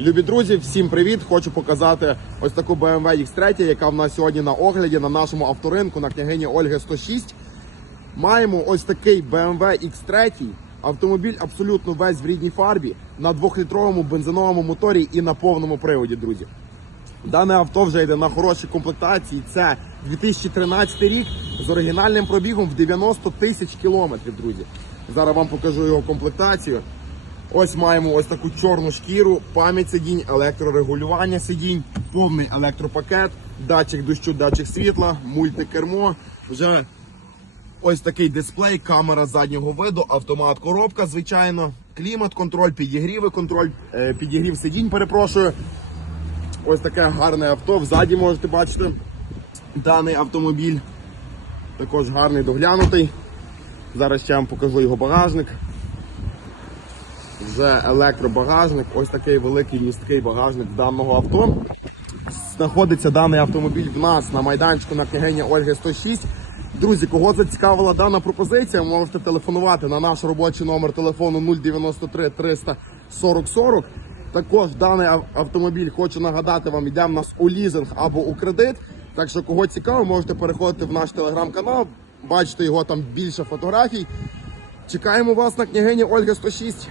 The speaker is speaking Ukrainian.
Любі друзі, всім привіт! Хочу показати ось таку BMW X3, яка в нас сьогодні на огляді на нашому авторинку на княгині Ольги 106. Маємо ось такий BMW X3. Автомобіль абсолютно весь в рідній фарбі на 2-літровому бензиновому моторі і на повному приводі, друзі. Дане авто вже йде на хорошій комплектації. Це 2013 рік з оригінальним пробігом в 90 тисяч кілометрів, друзі. Зараз вам покажу його комплектацію. Ось маємо ось таку чорну шкіру, пам'ять сидінь, електрорегулювання сидінь, повний електропакет, датчик дощу, датчик світла, мультикермо. Вже ось такий дисплей, камера заднього виду, автомат, коробка, звичайно, клімат, контроль, підігріви, контроль, е, підігрів сидінь, перепрошую. Ось таке гарне авто. Взаді можете бачити даний автомобіль. Також гарний доглянутий. Зараз ще вам покажу його багажник. Вже електробагажник. Ось такий великий місткий багажник даного авто. Знаходиться даний автомобіль в нас на майданчику на княгині Ольги 106. Друзі, кого зацікавила дана пропозиція, можете телефонувати на наш робочий номер телефону 093 300 40 40. Також даний автомобіль хочу нагадати вам, йде в нас у лізинг або у кредит. Так що, кого цікаво, можете переходити в наш телеграм-канал, бачите його там більше фотографій. Чекаємо вас на княгині Ольги 106.